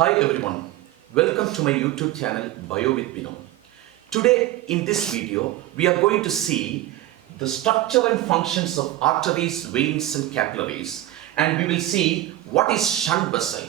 Hi everyone, welcome to my YouTube channel Bio with Bino. Today in this video we are going to see the structure and functions of arteries, veins and capillaries, and we will see what is shunt vessel.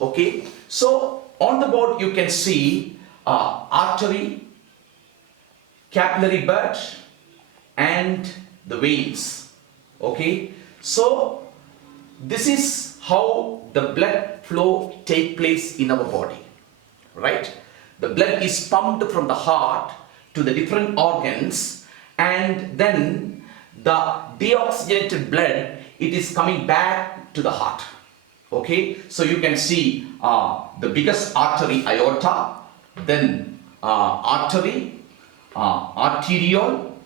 Okay, so on the board you can see artery, capillary bed and the veins. Okay, so this is how the blood flow take place in our body, right? The blood is pumped from the heart to the different organs, and then the deoxygenated blood, it is coming back to the heart. Okay, so you can see the biggest artery, aorta, then artery, arteriole,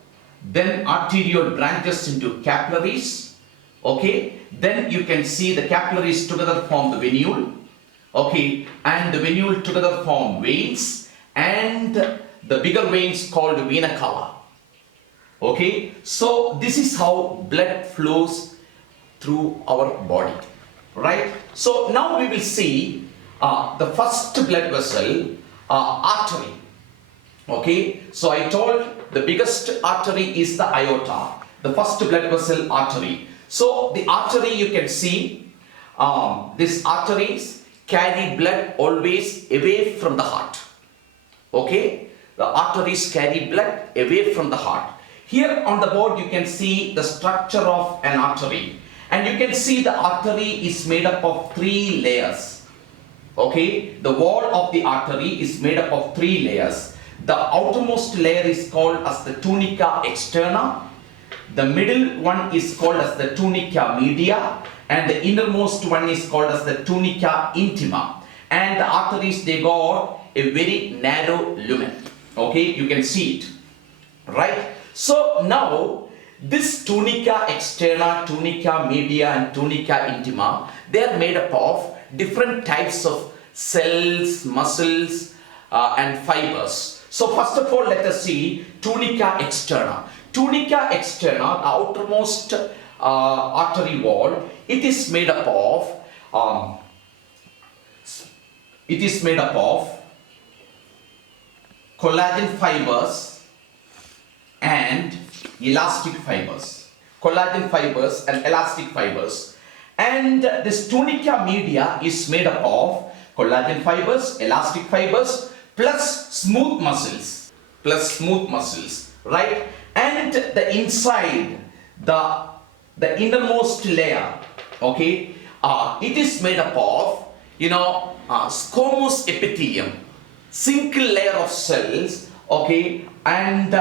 then arteriole branches into capillaries. Okay, then you can see the capillaries together form the venule. Okay, and the venule together form veins, and the bigger veins called vena cava. Okay, so this is how blood flows through our body, right? So now we will see the first blood vessel, artery. Okay, so I told the biggest artery is the aorta, the first blood vessel, artery. So the artery, you can see these arteries carry blood always away from the heart. Okay, the arteries carry blood away from the heart. Here on the board you can see the structure of an artery, and you can see the artery is made up of three layers. Okay, the wall of the artery is made up of three layers. The outermost layer is called as the tunica externa. The middle one is called as the tunica media, and the innermost one is called as the tunica intima. And the arteries, they got a very narrow lumen. Okay, you can see it, right? So now this tunica externa, tunica media and tunica intima, they are made up of different types of cells, muscles and fibers. So first of all, let us see tunica externa. Tunica externa, the outermost artery wall, it is made up of collagen fibers and elastic fibers. Collagen fibers and elastic fibers. And this tunica media is made up of collagen fibers, elastic fibers plus smooth muscles. Right? And the inside, the innermost layer, okay, it is made up of, squamous epithelium, single layer of cells, okay, and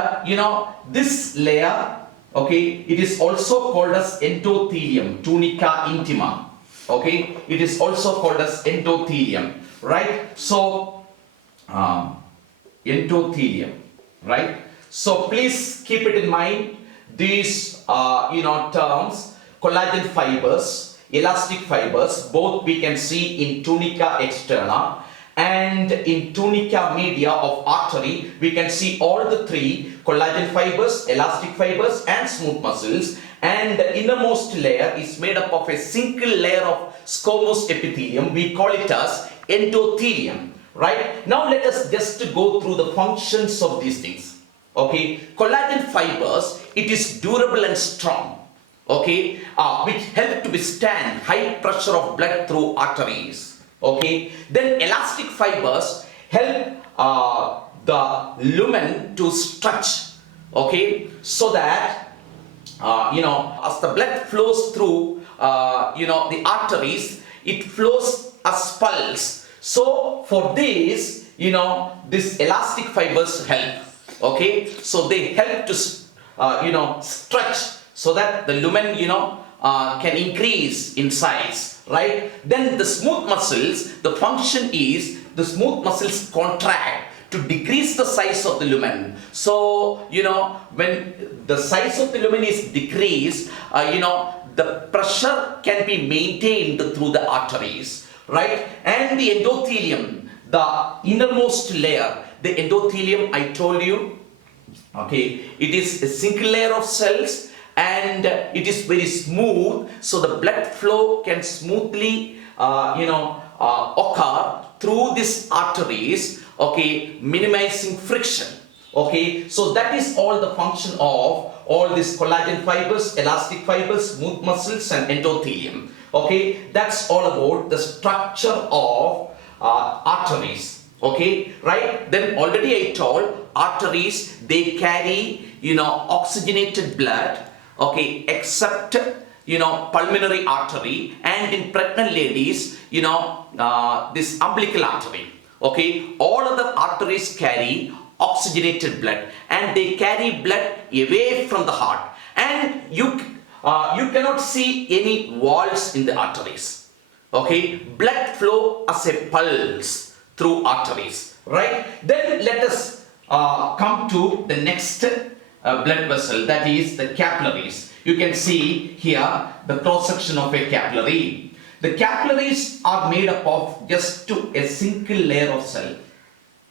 this layer, okay, it is also called as endothelium, tunica intima, okay, it is also called as endothelium, right? So endothelium, right? So please keep it in mind, these terms, collagen fibers, elastic fibers, both we can see in tunica externa, and in tunica media of artery we can see all the three, collagen fibers, elastic fibers and smooth muscles, and the innermost layer is made up of a single layer of squamous epithelium. We call it as endothelium, right? Now let us just go through the functions of these things. Okay, collagen fibers, it is durable and strong, okay, which help to withstand high pressure of blood through arteries. Okay, then elastic fibers help the lumen to stretch, okay, so that as the blood flows through the arteries, it flows as pulse. So for this, this elastic fibers help. Okay, so they help to stretch so that the lumen can increase in size, right? Then the smooth muscles, the function is the smooth muscles contract to decrease the size of the lumen. So when the size of the lumen is decreased, the pressure can be maintained through the arteries, right? And the endothelium, the innermost layer, the endothelium, I told you, okay, it is a single layer of cells and it is very smooth, so the blood flow can smoothly occur through these arteries, okay, minimizing friction. Okay, so that is all the function of all these collagen fibers, elastic fibers, smooth muscles and endothelium. Okay, that's all about the structure of arteries. Okay, right? Then already I told arteries, they carry, oxygenated blood, okay, except, pulmonary artery, and in pregnant ladies, this umbilical artery. Okay, all other arteries carry oxygenated blood and they carry blood away from the heart, and you cannot see any walls in the arteries. Okay, blood flow as a pulse through arteries, right? Then let us come to the next blood vessel, that is the capillaries. You can see here the cross section of a capillary. The capillaries are made up of just a single layer of cell.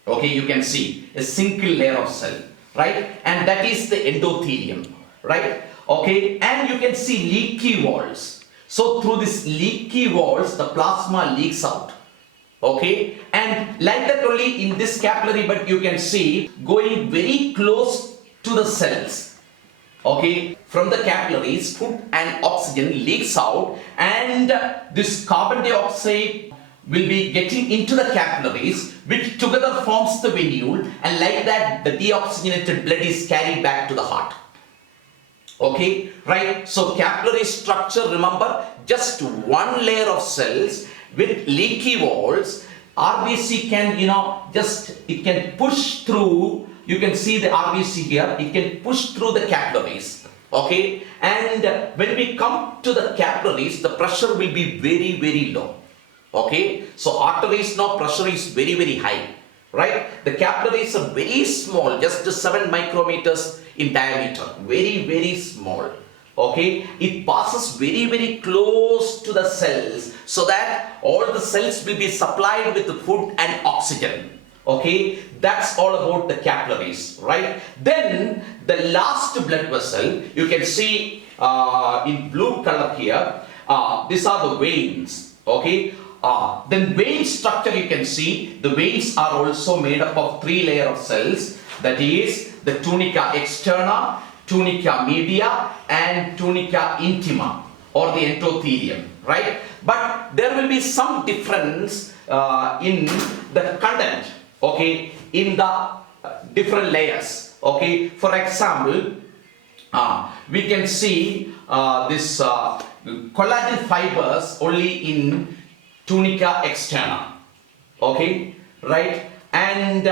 Okay, you can see a single layer of cell, right? And that is the endothelium, right? Okay, and you can see leaky walls. So through these leaky walls, the plasma leaks out. Okay, and like that only in this capillary, but you can see going very close to the cells. Okay, from the capillaries, food and oxygen leaks out, and this carbon dioxide will be getting into the capillaries, which together forms the venule, and like that the deoxygenated blood is carried back to the heart. Okay, right? So capillary structure, remember, just one layer of cells with leaky walls. RBC can, it can push through. You can see the RBC here, it can push through the capillaries. Okay, and when we come to the capillaries, the pressure will be very, very low. Okay, so arteries now pressure is very, very high, right? The capillaries are very small, just 7 micrometers in diameter, very, very small. Okay, it passes very, very close to the cells, so that all the cells will be supplied with food and oxygen. Okay, that's all about the capillaries, right? Then the last blood vessel, you can see in blue color here, these are the veins. Okay, then vein structure, you can see the veins are also made up of 3 layers of cells, that is the tunica externa, tunica media and tunica intima, or the endothelium, right? But there will be some difference in the content, okay, in the different layers. Okay, for example, we can see this collagen fibers only in tunica externa. Okay, right? And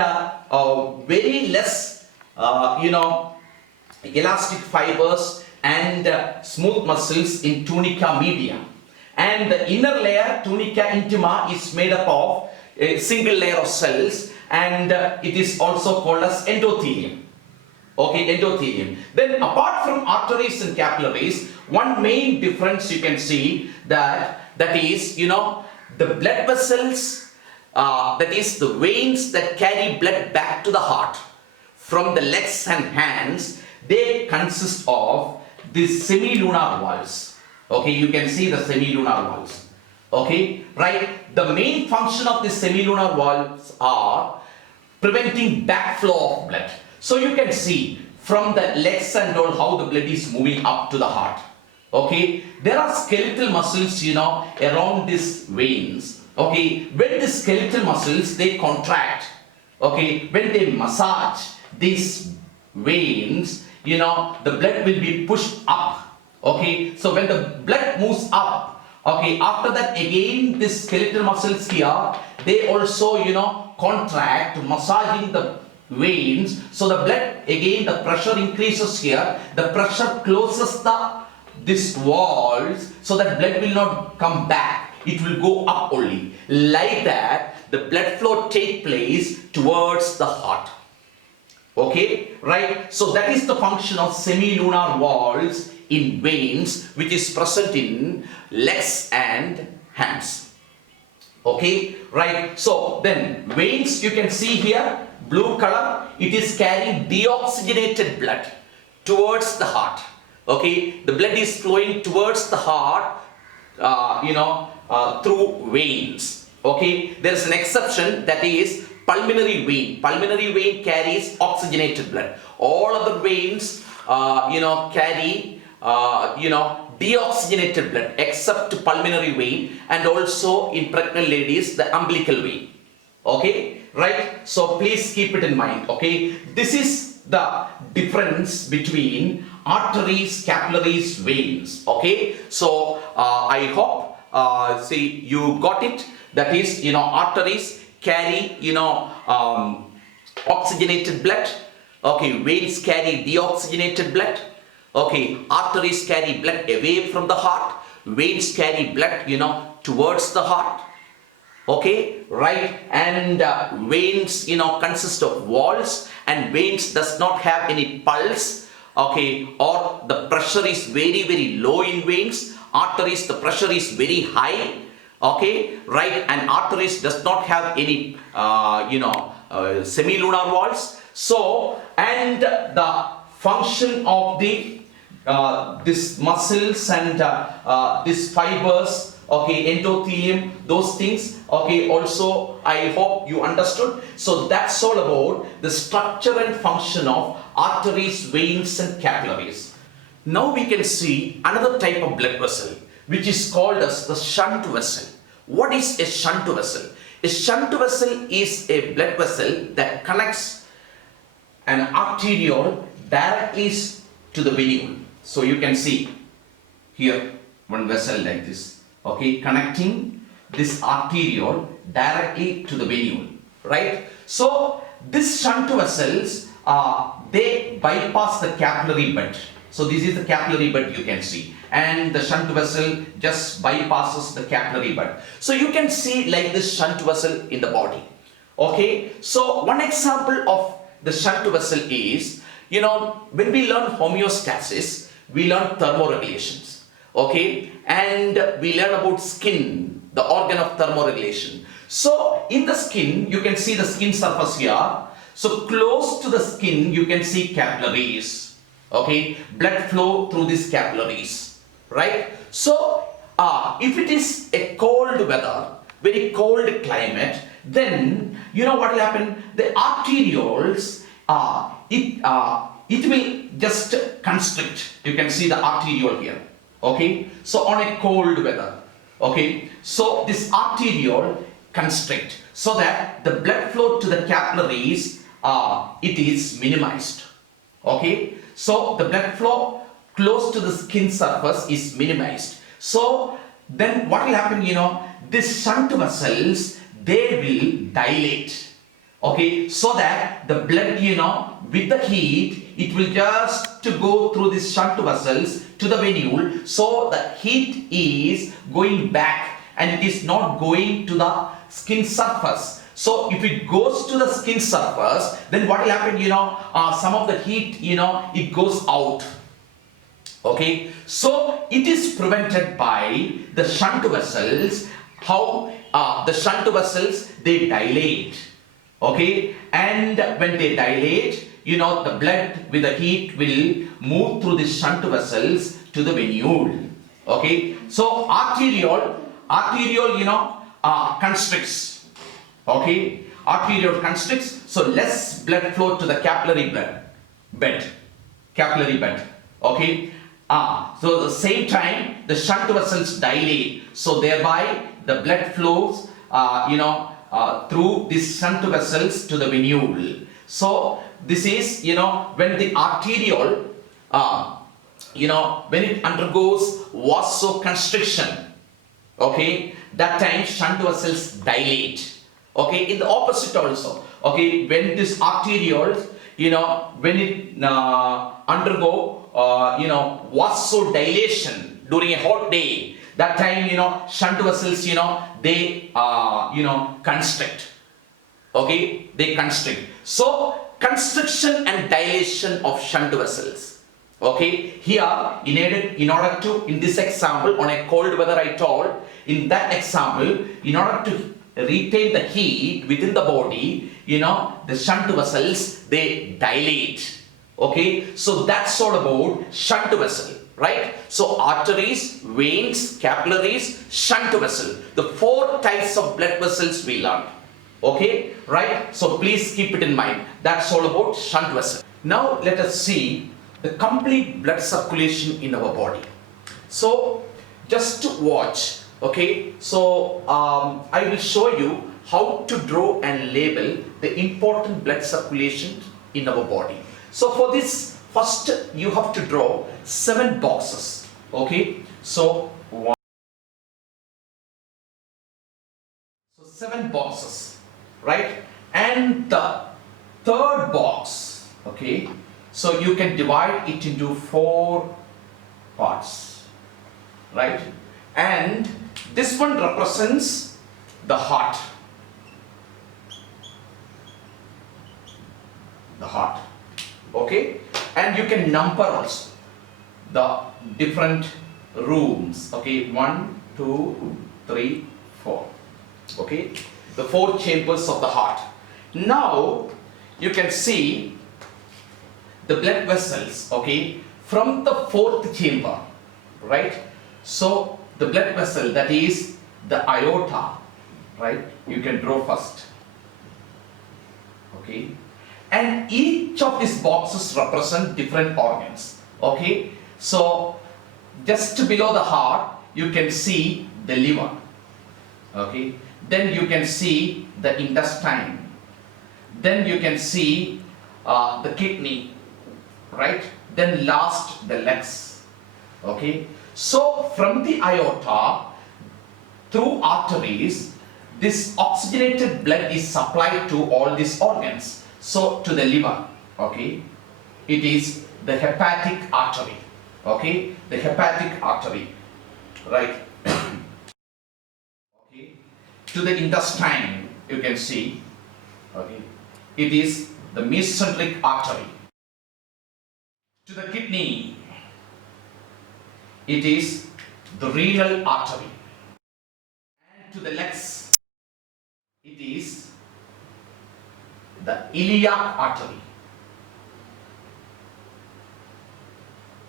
very less, elastic fibers and smooth muscles in tunica media. And the inner layer, tunica intima, is made up of a single layer of cells, and it is also called as endothelium. Okay, endothelium. Then apart from arteries and capillaries, one main difference you can see that is, the blood vessels, that is the veins that carry blood back to the heart from the legs and hands, they consist of these semilunar valves. Okay, you can see the semilunar valves. Okay, right? The main function of the semilunar valves are preventing backflow of blood. So you can see from the legs and all how the blood is moving up to the heart. Okay, there are skeletal muscles, around these veins. Okay, when the skeletal muscles, they contract. Okay, when they massage these veins, the blood will be pushed up. Okay, so when the blood moves up, okay, after that again the skeletal muscles here, they also, contract, massaging the veins. So the blood, again the pressure increases here, the pressure closes these walls, so that blood will not come back, it will go up only. Like that, the blood flow take place towards the heart. Okay, right? So that is the function of semilunar valves in veins, which is present in legs and hands. Okay, right? So then veins, you can see here, blue color, it is carrying deoxygenated blood towards the heart. Okay, the blood is flowing towards the heart, through veins. Okay, there is an exception, that is pulmonary vein. Pulmonary vein carries oxygenated blood. All other veins, carry, deoxygenated blood except pulmonary vein, and also in pregnant ladies the umbilical vein. Okay, right? So please keep it in mind. Okay, this is the difference between arteries, capillaries, veins. Okay, so I hope see you got it. That is, arteries carry oxygenated blood. Okay, veins carry deoxygenated blood. Okay, arteries carry blood away from the heart. Veins carry blood, towards the heart. Okay, right? And veins, consist of walls, and veins does not have any pulse. Okay, or the pressure is very, very low in veins. Arteries, the pressure is very high. Okay, right? And arteries does not have any, semilunar walls. So, and the function of the this muscles and these fibers, okay, endothelium, those things, okay, also I hope you understood. So that's all about the structure and function of arteries, veins and capillaries. Now we can see another type of blood vessel, which is called as the shunt vessel. What is a shunt vessel? A shunt vessel is a blood vessel that connects an arteriole directly to the venule. So you can see here one vessel like this, okay, connecting this arteriole directly to the venule, right? So these shunt vessels, they bypass the capillary bed. So this is the capillary bed, you can see, and the shunt vessel just bypasses the capillary bed. So you can see like this shunt vessel in the body. Okay, so one example of the shunt vessel is, when we learn homeostasis, we learn thermoregulations. Okay, and we learn about skin, the organ of thermoregulation. So in the skin, you can see the skin surface here. So close to the skin, you can see capillaries. Okay, blood flow through these capillaries, right? So if it is a cold weather, very cold climate, then what will happen? The arterioles, it will just constrict. You can see the arteriole here. Okay, so on a cold weather, okay, so this arteriole constrict so that the blood flow to the capillaries, it is minimized. Okay, so the blood flow close to the skin surface is minimized. So then what will happen, these shunt vessels, they will dilate. Okay, so that the blood, with the heat, it will just to go through these shunt vessels to the venule. So the heat is going back and it is not going to the skin surface. So if it goes to the skin surface, then what will happen, some of the heat, it goes out. Okay, so it is prevented by the shunt vessels. How the shunt vessels, they dilate. Okay, and when they dilate, the blood with the heat will move through the shunt vessels to the venule. Okay, so arteriole, constricts. Okay, arteriole constricts, so less blood flow to the capillary bed. Okay, so at the same time the shunt vessels dilate, so thereby the blood flows, through these shunt vessels to the venule. So this is, when the arteriole, when it undergoes vasoconstriction, okay, that time shunt vessels dilate. Okay, in the opposite also. Okay, when this arterioles, when it undergo, vasodilation during a hot day, that time, shunt vessels, they, constrict. Okay, they constrict. So, constriction and dilation of shunt vessels. Okay, here, in order to, in this example, on a cold weather I told, in that example, in order to retain the heat within the body, the shunt vessels, they dilate. Okay, so that's all about shunt vessel. right? So arteries, veins, capillaries, shunt vessel. The 4 types of blood vessels we learned. Okay, right? So please keep it in mind. That's all about shunt vessel. Now let us see the complete blood circulation in our body. So just to watch, okay? So I will show you how to draw and label the important blood circulation in our body. So for this, first you have to draw 7 boxes, okay? So 7 boxes, right? And the third box, okay? So you can divide it into 4 parts, right? And this one represents the heart. The heart, okay? And you can number also the different rooms, okay? 1, 2, 3, 4, okay? The 4 chambers of the heart. Now you can see the blood vessels, okay, from the 4th chamber, right? So the blood vessel, that is the aorta, right? You can draw first, okay? And each of these boxes represent different organs, okay? So just below the heart you can see the liver, okay? Then you can see the intestine, then you can see the kidney, right? Then last the legs, okay? So from the aorta through arteries, this oxygenated blood is supplied to all these organs. So to the liver, okay, it is the hepatic artery, okay, the hepatic artery, right? Okay. To the intestine, you can see, okay, it is the mesenteric artery. To the kidney, it is the renal artery. And to the legs, it is the iliac artery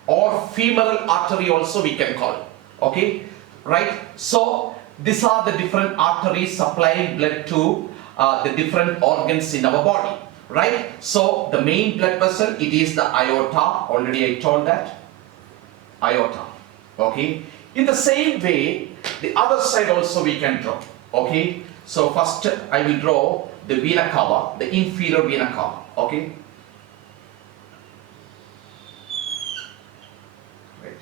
or femoral artery also we can call, okay, right? So these are the different arteries supplying blood to the different organs in our body, right? So the main blood vessel, it is the aorta, already I told that, aorta, okay? In the same way, the other side also we can draw, okay? So first I will draw the vena cava, the inferior vena cava, okay? Right.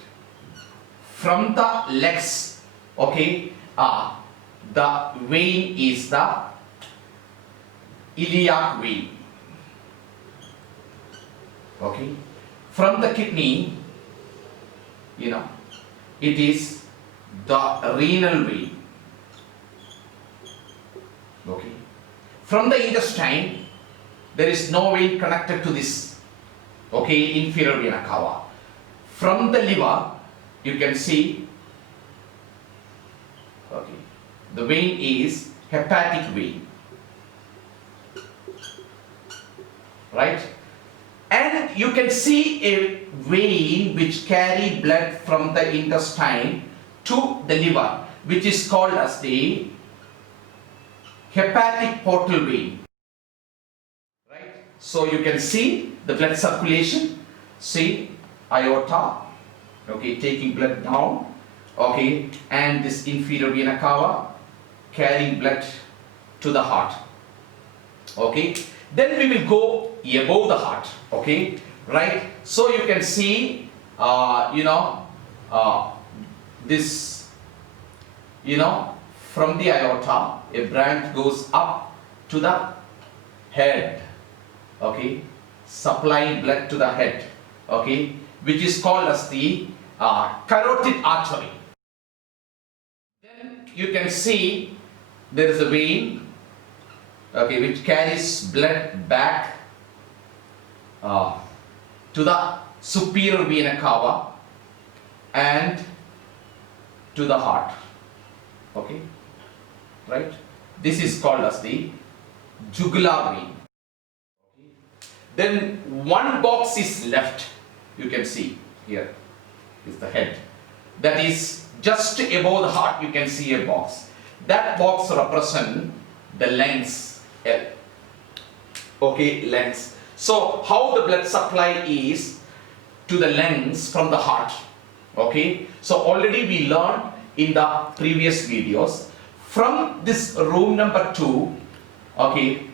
From the legs, okay, the vein is the iliac vein, okay? From the kidney, you know, it is the renal vein, okay? From the intestine, there is no vein connected to this, okay, inferior vena cava. From the liver, you can see, okay, the vein is hepatic vein, right? And you can see a vein which carry blood from the intestine to the liver, which is called as the hepatic portal vein, right? So you can see the blood circulation, see aorta, okay, taking blood down, okay, and this inferior vena cava carrying blood to the heart, okay? Then we will go above the heart, okay, right? So you can see, this, from the aorta, a branch goes up to the head, okay, supplying blood to the head, okay, which is called as the carotid artery. Then you can see there is a vein, okay, which carries blood back to the superior vena cava and to the heart, okay, right? This is called as the jugular vein. Okay. Then one box is left, you can see here. is the head. That is just above the heart, you can see a box. That box represents the lungs, L. Okay, lungs. So how the blood supply is to the lungs from the heart. Okay, so already we learned in the previous videos. From this room number 2, okay,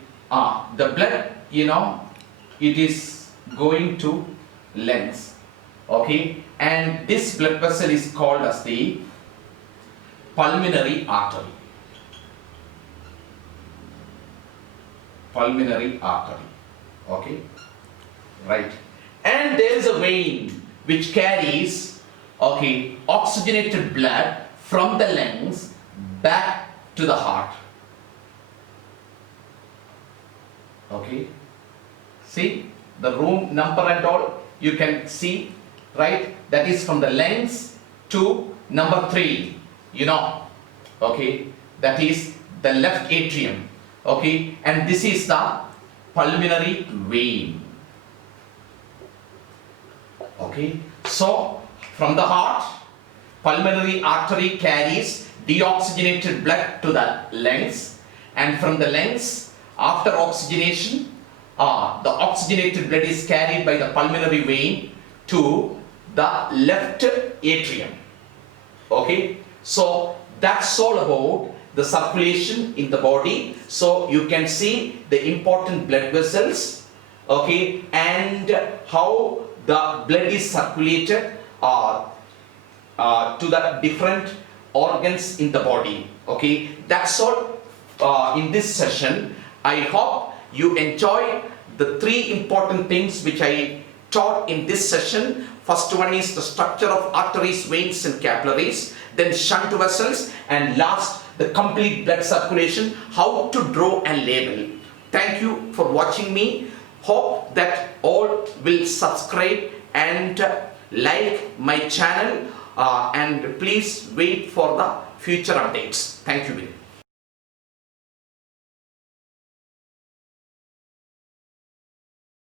the blood, it is going to lungs. Okay, and this blood vessel is called as the pulmonary artery. Pulmonary artery. Okay, right. And there is a vein which carries, okay, oxygenated blood from the lungs back to the heart. Okay, see the room number and all, you can see, right? That is from the lungs to number 3, okay, that is the left atrium. Okay, and this is the pulmonary vein. Okay, so from the heart, pulmonary artery carries deoxygenated blood to the lungs, and from the lungs, after oxygenation, the oxygenated blood is carried by the pulmonary vein to the left atrium. Okay, so that's all about the circulation in the body. So you can see the important blood vessels, okay, and how the blood is circulated to the different organs in the body. Okay, that's all in this session. I hope you enjoy the 3 important things which I taught in this session. First one is the structure of arteries, veins and capillaries, then shunt vessels, and last the complete blood circulation, how to draw and label. Thank you for watching me. Hope that all will subscribe and like my channel, and please wait for the future updates. Thank you.